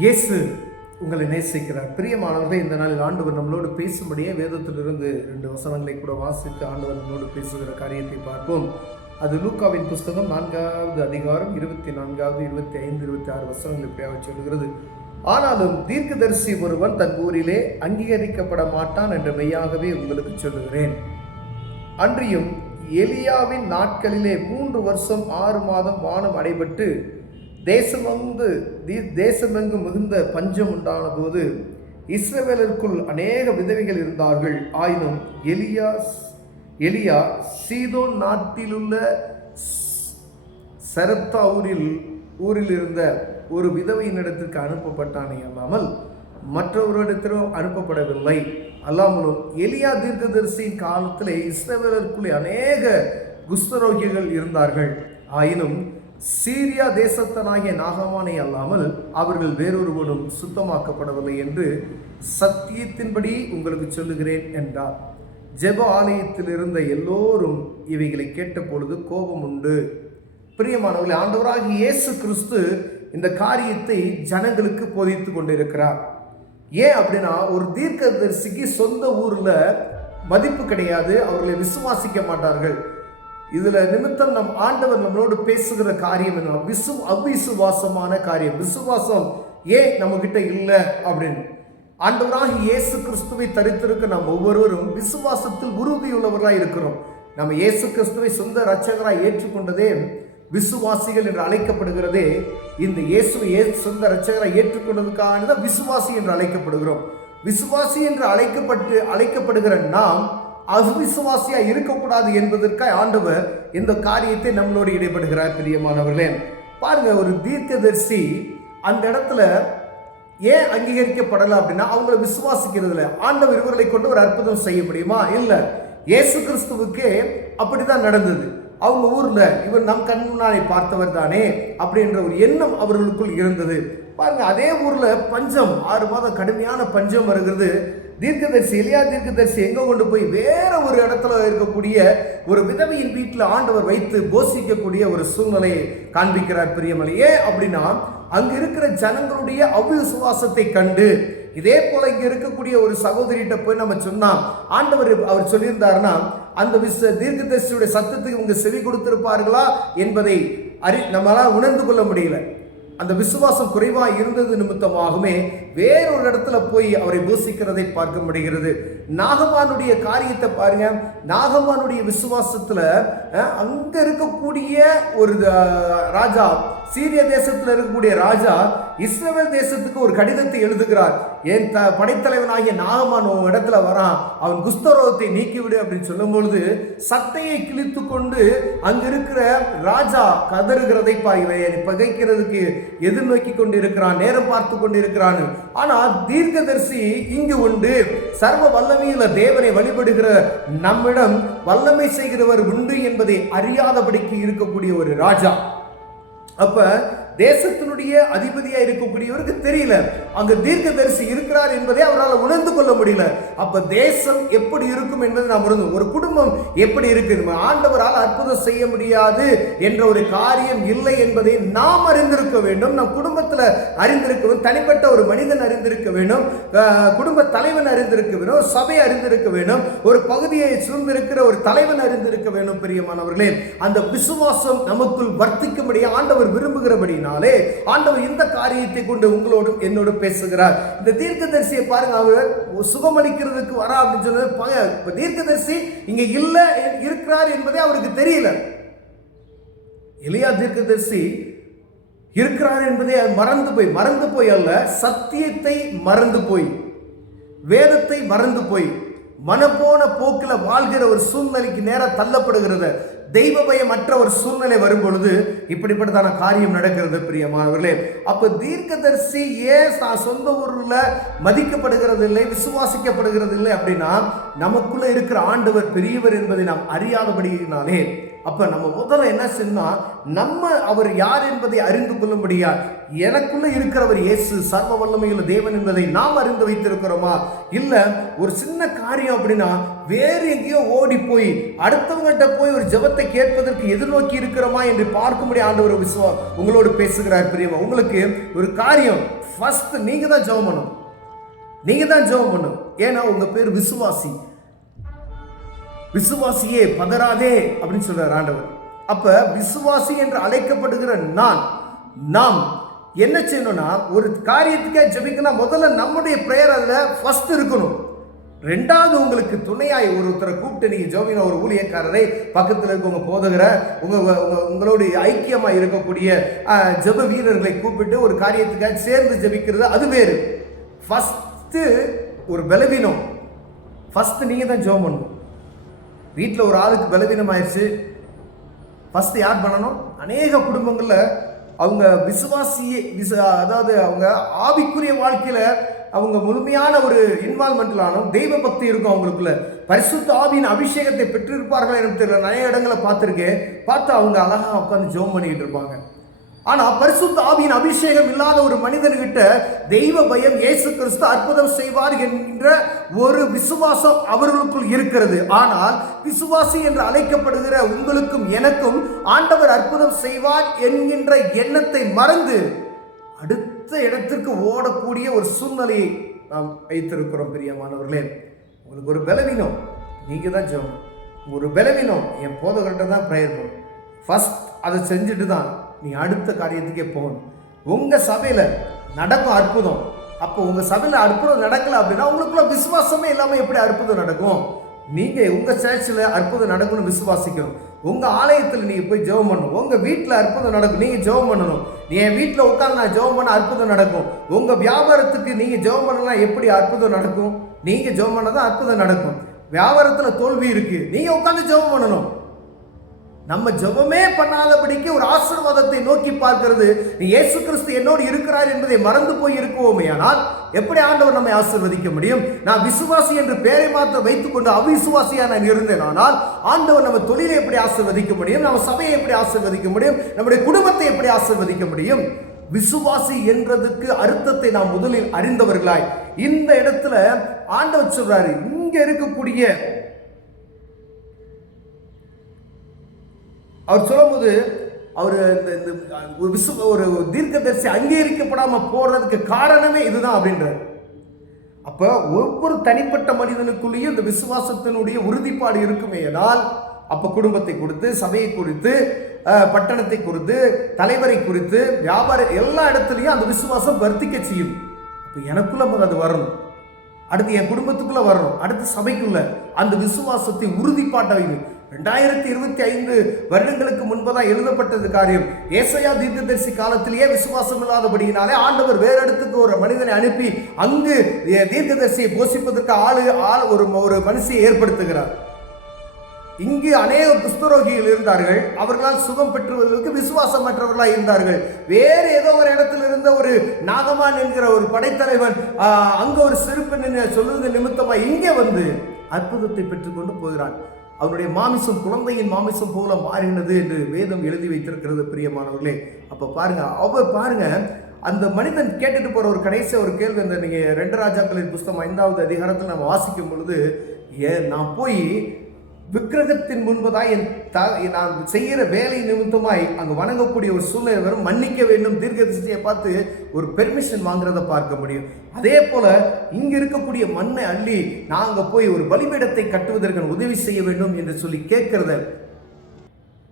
இயேசு உங்களை நேசிக்கிறார். பிரியமானவர்களே, இந்த நாளில் ஆண்டவர் நம்மளோடு பேசும்படியே வேதத்திலிருந்து 2 வசனங்களை கூட வாசித்து ஆண்டவர் நம்மளோடு பேசுகிற காரியத்தை பார்ப்போம். அது லூக்காவின் புஸ்தகம் 4வது அதிகாரம் 24, 25, 26 வசனங்கள் இப்படியாக சொல்கிறது. ஆனாலும் தீர்க்கதரிசி ஒருவன் தன் ஊரிலே அங்கீகரிக்கப்பட மாட்டான் என்று மெய்யாகவே உங்களுக்கு சொல்லுகிறேன். அன்றியும் எலியாவின் நாட்களிலே 3 வருஷம் 6 மாதம் வானம் அடைபட்டு தேசமெங்கு மிகுந்த பஞ்சம் உண்டான போது இஸ்ரவேலருக்குள் அநேக விதவைகள் இருந்தார்கள். ஆயினும் எலியா சீதோன் நாட்டிலுள்ள சரப்தா ஊரில் இருந்த ஒரு விதவையினிடத்திற்கு அனுப்பப்பட்டானே அல்லாமல் மற்றவரிடத்திலும் அனுப்பப்படவில்லை. அல்லாமலும் எலியா தீர்க்கதரிசியின் காலத்திலே இஸ்ரவேலருக்குள்ளே அநேக குஷ்டரோகிகள் இருந்தார்கள். ஆயினும் சீரியா தேசத்தனாகிய நாகமானை அல்லாமல் அவர்கள் வேறொருவனும் சுத்தமாக்கப்படவில்லை என்று சத்தியத்தின்படி உங்களுக்கு சொல்லுகிறேன் என்றார். ஜெப ஆலயத்தில் இருந்த எல்லோரும் இவைகளை கேட்ட பொழுது கோபம் உண்டு. பிரியமானவர்களே, ஆண்டவராகிய இயேசு கிறிஸ்து இந்த காரியத்தை ஜனங்களுக்கு போதித்து கொண்டிருக்கிறார். ஏன் அப்படின்னா, ஒரு தீர்க்கதரிசிக்கு சொந்த ஊர்ல மதிப்பு கிடையாது, அவர்களை விசுவாசிக்க மாட்டார்கள். இதுல நிமித்தம் நம் ஆண்டவர் நம்மளோடு பேசுகிற காரியம் என்ன? அவிசுவாசமான காரியம். விசுவாசம் ஏன் நம்ம கிட்ட இல்லை அப்படின்னு. ஆண்டவராக இயேசு கிறிஸ்துவை தரித்திருக்க நாம் ஒவ்வொருவரும் விசுவாசத்தில் உறுதியுள்ளவர்களாக இருக்கிறோம். நம்ம இயேசு கிறிஸ்துவை சொந்த இரட்சகராய் ஏற்றுக்கொண்டதே விசுவாசிகள் என்று அழைக்கப்படுகிறதே, இந்த இயேசுவை சொந்த இரட்சகராய் ஏற்றுக்கொண்டதுக்கான விசுவாசி என்று அழைக்கப்படுகிறோம். விசுவாசி என்று அழைக்கப்படுகிற நாம் அவிசுவாசியா இருக்கக்கூடாது என்பதற்காக ஆண்டவர் இந்த காரியத்தை நம்மளோடு ஈடுபடுகிறார். பிரியமானவர்களே, பாருங்க, ஒரு தீர்க்கதரிசி அந்த இடத்துல ஏன் அங்கீகரிக்கப்படலை அப்படின்னா, அவங்களை விசுவாசிக்கிறதுல ஆண்டவர் இவர்களை கொண்டு ஒரு அற்புதம் செய்ய முடியுமா? இல்லை. இயேசு கிறிஸ்துவுக்கே அப்படிதான் நடந்தது. அவங்க ஊர்ல இவர் நம் கண் முன்னாலே பார்த்தவர் தானே அப்படின்ற ஒரு எண்ணம் அவர்களுக்குள் இருந்தது. பாருங்க, அதே ஊர்ல பஞ்சம், 6 மாதம் கடுமையான பஞ்சம் வருகிறது. எலியா தீர்க்கதரிசி எங்க கொண்டு போய் வேற ஒரு இடத்துல இருக்கக்கூடிய ஒரு விதவையின் வீட்டில் ஆண்டவர் வைத்து போஷிக்கக்கூடிய ஒரு சூழ்நிலையை காண்பிக்கிறார். பிரியமலையே, அப்படின்னா அங்க இருக்கிற ஜனங்களுடைய அவிசுவாசத்தை கண்டு, இதே போல இங்க இருக்கக்கூடிய ஒரு சகோதரிகிட்ட போய் நம்ம சொன்னா அவர் சொல்லியிருந்தாருன்னா அந்த தீர்க்கதரிசியுடைய சத்தத்துக்கு இவங்க செவி கொடுத்திருப்பார்களா என்பதை நம்மளால உணர்ந்து கொள்ள முடியல. அந்த விசுவாசம் குறைவாக இருந்தது நிமித்தமாகவே வேறொரு இடத்துல போய் அவரை பூசிக்கிறதை பார்க்க முடிகிறது. நாகமானுடைய காரியத்தை பாருங்க. நாகமானுடைய விசுவாசத்துல அங்க இருக்கக்கூடிய ஒரு ராஜா, சீரிய தேசத்தில் இருக்கக்கூடிய ராஜா இஸ்ரவேல் தேசத்துக்கு ஒரு கடிதத்தை எழுதுகிறார். என் படைத்தலைவனாகிய நாகமான் உன் இடத்துல வரான், அவன் குஷ்டரோகத்தை நீக்கிவிடு அப்படின்னு சொல்லும் பொழுது சட்டையை கிழித்து கொண்டு அங்க இருக்கிற ராஜா கதறுகிறதை பாருகிறேன். பகைக்கிறதுக்கு எதிர்நோக்கி கொண்டு இருக்கிறான், நேரம் பார்த்து கொண்டு இருக்கிறான். ஆனா தீர்க்கதரிசி இங்கு உண்டு. சர்வ வல்லமையுள்ள தேவனை வழிபடுகிற நம்மிடம் வல்லமை செய்கிறவர் உண்டு என்பதை அறியாதபடிக்கு இருக்கக்கூடிய ஒரு ராஜா. அப்ப தேசத்தினுடைய அதிபதியா இருக்கக்கூடியவருக்கு தெரியல அங்க தீர்க்கதரிசி இருக்கிறார் என்பதை அவரால் உணர்ந்து கொள்ள முடியல. அப்ப தேசம் எப்படி இருக்கும் என்பதை நாம் உணர்ந்து, ஒரு குடும்பம் எப்படி இருக்கு, ஆண்டவரால் அற்புதம் செய்ய முடியாது என்ற ஒரு காரியம் இல்லை என்பதை நாம் அறிந்திருக்க வேண்டும். நம் குடும்பத்தில் அறிந்திருக்க வேண்டும், தனிப்பட்ட ஒரு மனிதன் அறிந்திருக்க வேண்டும், குடும்ப தலைவன் அறிந்திருக்க வேண்டும், சபை அறிந்திருக்க வேண்டும், ஒரு பகுதியை சூழ்ந்திருக்கிற ஒரு தலைவன் அறிந்திருக்க வேண்டும். பிரியமானவர்களே, அந்த விசுவாசம் நமக்குள் வர்த்திக்கும்படி ஆண்டவர் விரும்புகிறபடி ஆண்டவர் இந்த காரியத்தை கொண்டு உங்களோடும் என்னோடு பேசுகிறார். இந்த தீர்க்கதரிசியை பாருங்க, அவர் சுகமளிக்கிறதுக்கு வரா அப்படின்னு சொன்னது. தீர்க்கதரிசி இங்க இல்ல இருக்கிறார் என்பதே அவருக்கு தெரியல. எலியா தீர்க்கதரிசி இருக்கிறார் என்பதே மறந்து போய் அல்ல, சத்தியத்தை மறந்து போய், வேதத்தை மறந்து போய், மனப்போன போக்கில் வாழ்கிற ஒரு சூழ்நிலைக்கு நேரம் தள்ளப்படுகிறது. தெய்வ பயமற்ற ஒரு சூழ்நிலை வரும் பொழுது இப்படிப்பட்டதான காரியம் நடக்கிறது. பிரியமானவர்களே, அப்ப தீர்க்கதரிசி ஏன் சொந்த ஊர்ல மதிக்கப்படுகிறது இல்லை, விசுவாசிக்கப்படுகிறது இல்லை அப்படின்னா, நமக்குள்ள இருக்கிற ஆண்டவர் பெரியவர் என்பதை நாம் அறியாதபடியினாலே அப்ப நம்ம முதல்ல என்ன செய்யணும்னா, நம்ம அவர் யார் என்பதை அறிந்து கொள்ளும்படியா எனக்குள்ள இருக்கிறவர் இயேசு சர்வ வல்லமையுள்ள தேவன் என்பதை நாம் அறிந்து வைத்திருக்கிறோமா? இல்ல ஒரு சின்ன காரியம் அப்படின்னா வேறு எங்கேயோ ஓடி போய் அடுத்தவங்கள்ட்ட போய் ஒரு ஜெபத்தை கேட்பதற்கு எதிர்நோக்கி இருக்கிறோமா என்று பார்க்கும்படி ஆண்டவர் உங்களோடு பேசுகிறார். பிரியமா, உங்களுக்கு ஒரு காரியம் ஃபர்ஸ்ட் நீங்க தான் ஜெபம் பண்ணணும். நீங்க தான் ஜெபம் பண்ணணும். ஏன்னா உங்க பேர் விசுவாசி. விசுவாசியே பதறாதே அப்படின்னு சொல்றார் ஆண்டவர். அப்ப விசுவாசி என்று அழைக்கப்படுகிற நாம் என்ன செய்யணும்னா, ஒரு காரியத்துக்கே ஜெபிக்கணும், முதல்ல நம்முடைய பிரேயர் அதுல ஃபர்ஸ்ட் இருக்கணும். ரெண்டாவது, உங்களுக்கு துணையாய் ஒருத்தரை கூப்பிட்டு நீங்க ஜெபிக்கிற ஒரு ஊழியக்காரரை, பக்கத்தில் இருக்கவங்க போதகரை, உங்களோட ஐக்கியமா இருக்கக்கூடிய ஜெப வீரர்களை கூப்பிட்டு ஒரு காரியத்துக்காக சேர்ந்து ஜெபிக்கிறது அது வேறு. ஃபர்ஸ்ட் ஒரு பலவீனம், ஃபர்ஸ்ட் நீங்க தான் ஜெபம் பண்ணணும். வீட்டில் ஒரு ஆளுக்கு பலவீனம் ஆயிடுச்சு, ஃபர்ஸ்ட் யார் பண்ணணும்? அநேக குடும்பங்களில் அவங்க விசுவாசியே அதாவது அவங்க ஆவிக்குரிய வாழ்க்கையில அவங்க முழுமையான ஒரு இன்வால்மெண்ட்லானும் தெய்வ பக்தி இருக்கும் அவங்களுக்குள்ள. பரிசுத்த ஆவியின் அபிஷேகத்தை பெற்றிருப்பார்கள் எனக்கு தெரியல. நிறைய இடங்களை பார்த்துருக்கேன். பார்த்து அவங்க அழகா உட்காந்து ஜெபம் பண்ணிக்கிட்டு இருப்பாங்க. ஆனா பரிசுத்த ஆவியின் அபிஷேகம் இல்லாத ஒரு மனிதன்கிட்ட தெய்வ பயம், இயேசு கிறிஸ்து அற்புதம் செய்வார் என்கின்ற ஒரு விசுவாசம் அவர்களுக்குள் இருக்கிறது. ஆனால் விசுவாசி என்று அழைக்கப்படுகிற உங்களுக்கும் எனக்கும் ஆண்டவர் அற்புதம் செய்வார் என்கின்ற எண்ணத்தை மறந்து அடுத்த இடத்திற்கு ஓடக்கூடிய ஒரு சூழ்நிலையை நாம் வைத்திருக்கிறோம். பிரியமானவர்களே, உங்களுக்கு ஒரு பலவீனம், நீங்க தான் ஜெபம். ஒரு பலவீனம், என் போதகர்கிட்ட தான் ப்ரேயர் பண்ணும். ஃபர்ஸ்ட் அதை செஞ்சுட்டு தான் நீ அடுத்த காரியத்துக்கே போகணும். உங்க சபையில நடக்கும் அற்புதம். அப்போ உங்க சபையில அற்புதம் நடக்கல அப்படின்னா உங்களுக்குள்ள விசுவாசமே இல்லாம எப்படி அற்புதம் நடக்கும்? நீங்க உங்க சர்ச்சில் அற்புதம் நடக்கணும், விசுவாசிக்கணும். உங்க ஆலயத்தில் நீங்க போய் ஜெபம் பண்ணணும். உங்க வீட்டில் அற்புதம் நடக்கும், நீங்க ஜெபம் பண்ணணும். என் வீட்டில் உட்காந்து நான் ஜெபம் பண்ண அற்புதம் நடக்கும். உங்க வியாபாரத்துக்கு நீங்க ஜெபம் பண்ணலாம், எப்படி அற்புதம் நடக்கும்? நீங்க ஜெபம் பண்ணதான் அற்புதம் நடக்கும். வியாபாரத்துல தோல்வி இருக்கு, நீங்க உட்காந்து ஜெபம் பண்ணணும். நம்ம ஜெபமே பண்ணாதபடிக்கு ஒரு ஆசீர்வாதத்தை நோக்கி பார்க்கிறது, இயேசு கிறிஸ்து என்னோடு இருக்கிறார் என்பதை மறந்து போய் இருக்குவோமே, ஆனால் எப்படி ஆண்டவர் நம்மை ஆசீர்வதிக்க முடியும்? நான் விசுவாசி என்று பெயரை மாத்திரம் வைத்துக் கொண்டு அவிசுவாசியா நான் இருந்தேன், ஆனால் ஆண்டவர் நம்ம தொழிலை எப்படி ஆசீர்வதிக்க முடியும்? நம்ம சபையை எப்படி ஆசீர்வதிக்க முடியும்? நம்முடைய குடும்பத்தை எப்படி ஆசீர்வதிக்க முடியும்? விசுவாசி என்றதுக்கு அர்த்தத்தை நாம் முதலில் அறிந்தவர்களாய் இந்த இடத்துல ஆண்டவர் சொல்றாரு. இங்க இருக்கக்கூடிய அவர் சொல்லும் போது அவர் ஒரு தீர்க்கதரிசி அங்கீகரிக்கப்படாம போறதுக்கு காரணமே இதுதான் அப்படின்றார். அப்ப ஒவ்வொரு தனிப்பட்ட மனிதனுக்குள்ளேயும் இந்த விசுவாசத்தினுடைய உறுதிப்பாடு இருக்குமே, ஆனால் அப்ப குடும்பத்தை குறித்து, சபையை குறித்து, பட்டணத்தை குறித்து, தலைவரை குறித்து, வியாபார எல்லா இடத்துலையும் அந்த விசுவாசம் வர்த்திக்க செய்யும். அப்ப எனக்குள்ள அது வரணும், அடுத்து என் குடும்பத்துக்குள்ள வரணும், அடுத்து சபைக்குள்ள அந்த விசுவாசத்தை உறுதிப்பாட்டை 2025 வருடங்களுக்கு முன்பதான் எழுதப்பட்டது காரியம். ஏசாயா தீர்க்கதரிசி காலத்திலேயே விசுவாசம் இல்லாதபடியினாலே ஆண்டவர் வேற இடத்துக்கு ஒரு மனிதனை அனுப்பி அங்கு தீர்க்கதரிசியை போஷிப்பதற்கு ஒரு மனுஷியை ஏற்படுத்துகிறார். இங்கு அநேக குஷ்டரோகிகள் இருந்தார்கள், அவர்களால் சுகம் பெற்றுவதற்கு விசுவாசமற்றவர்களாக இருந்தார்கள். வேறு ஏதோ ஒரு இடத்துல இருந்த ஒரு நாகமான் என்கிற ஒரு படைத்தலைவன் அங்க ஒரு சிறுபெண்ணை சொல்லுவது நிமித்தமாக இங்கே வந்து அற்புதத்தை பெற்றுக்கொண்டு போகிறான். அவருடைய மாமிசம் குழந்தையின் மாமிசம் போல மாறினது என்று வேதம் எழுதி வைத்திருக்கிறது. பிரியமானவர்களே, அப்ப பாருங்க அந்த மனிதன் கேட்டுட்டு போற ஒரு கடைசி ஒரு கேள்வி. அந்த நீங்க 2 ராஜாக்களின் புஸ்தகம் 5வது அதிகாரத்தில் நம்ம வாசிக்கும் பொழுது, நான் போய் விக்கிரகத்தின் முன்பதாய் நான் செய்கிற வேலை நிமித்தமாய் அங்கு வணங்கக்கூடிய ஒரு சூழ்நிலை வரும், மன்னிக்க வேண்டும், தீர்க்கதரிசியை பார்த்து ஒரு பெர்மிஷன் வாங்குறத பார்க்க முடியும். அதே போல இங்க இருக்கக்கூடிய மண்ணை அள்ளி நாங்க போய் ஒரு பலிபீடத்தை கட்டுவதற்கு உதவி செய்ய வேண்டும் என்று சொல்லி கேட்கிறத,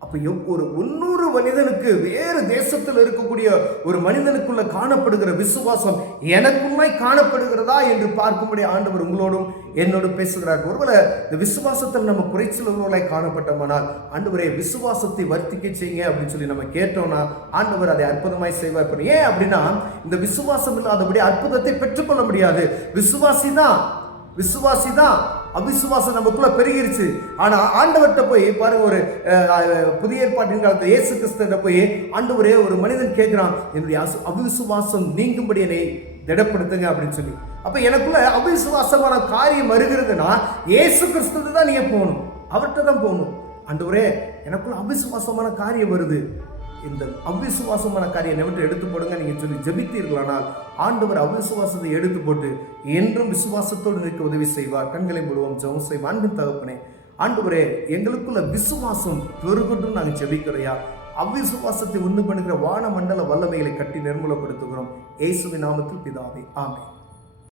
அப்ப ஒரு 100 மனிதனுக்கு வேறு தேசத்தில் இருக்கக்கூடிய ஒரு மனிதனுக்குள்ள காணப்படுகிற விசுவாசம் எனக்குள்ளாய் காணப்படுகிறதா என்று பார்க்கும்படி ஆண்டவர் உங்களோடும் என்னோடும் பேசுகிறார். ஒருவேளை இந்த விசுவாசத்தில் நம்ம குறைச்சல்களாய் காணப்பட்டோம்னால், ஆண்டவரே விசுவாசத்தை வர்த்திக்க செய்யுங்க அப்படின்னு சொல்லி நம்ம கேட்டோம்னா ஆண்டவர் அதை அற்புதமாய் செய்வார். ஏன் அப்படின்னா, இந்த விசுவாசம் இல்லாதபடி அற்புதத்தை பெற்றுக்கொள்ள முடியாது. விசுவாசி தான் அவிசுவாசம் நமக்குள்ள பெருகிருச்சு. ஆனா ஆண்டவர்கிட்ட போய் பாருங்க, ஒரு புதிய ஏற்பாட்டின் காலத்தில் இயேசு கிறிஸ்துவிட்ட போய் ஆண்டவரே ஒரு மனிதன் கேட்கிறான், என்னுடைய அவிசுவாசம் நீங்கும்படி என்னை திடப்படுத்துங்க அப்படின்னு சொல்லி. அப்ப எனக்குள்ள அவிசுவாசமான காரியம் வருகிறதுனா இயேசு கிறிஸ்து தான் நீங்க போகணும், அவர்கிட்ட தான் போகணும். ஆண்டவரே எனக்குள்ள அவிசுவாசமான காரியம் வருது, இந்த அவிசுவாசமான காரியம் என்னை விட்டு எடுத்து போடுங்க நீங்கள் சொல்லி ஜெபித்தீர்களானால் ஆண்டவர் அவிசுவாசத்தை எடுத்து போட்டு என்றும் விசுவாசத்தோடு நிற்க உதவி செய்வார். கண்களை மூடுவோம், ஜெபம் செய்வோம். அன்பின் தகப்பனே, ஆண்டவரே, எங்களுக்குள்ள விசுவாசம் பெருகட்டும் நாங்கள் ஜெபிக்கிறையா. அவ்விசுவாசத்தை உண்டு பண்ணுகிற வான மண்டல வல்லமைகளை கட்டி நிர்மூலப்படுத்துகிறோம். இயேசுவின் நாமத்தில் பிதாவே, ஆமென்.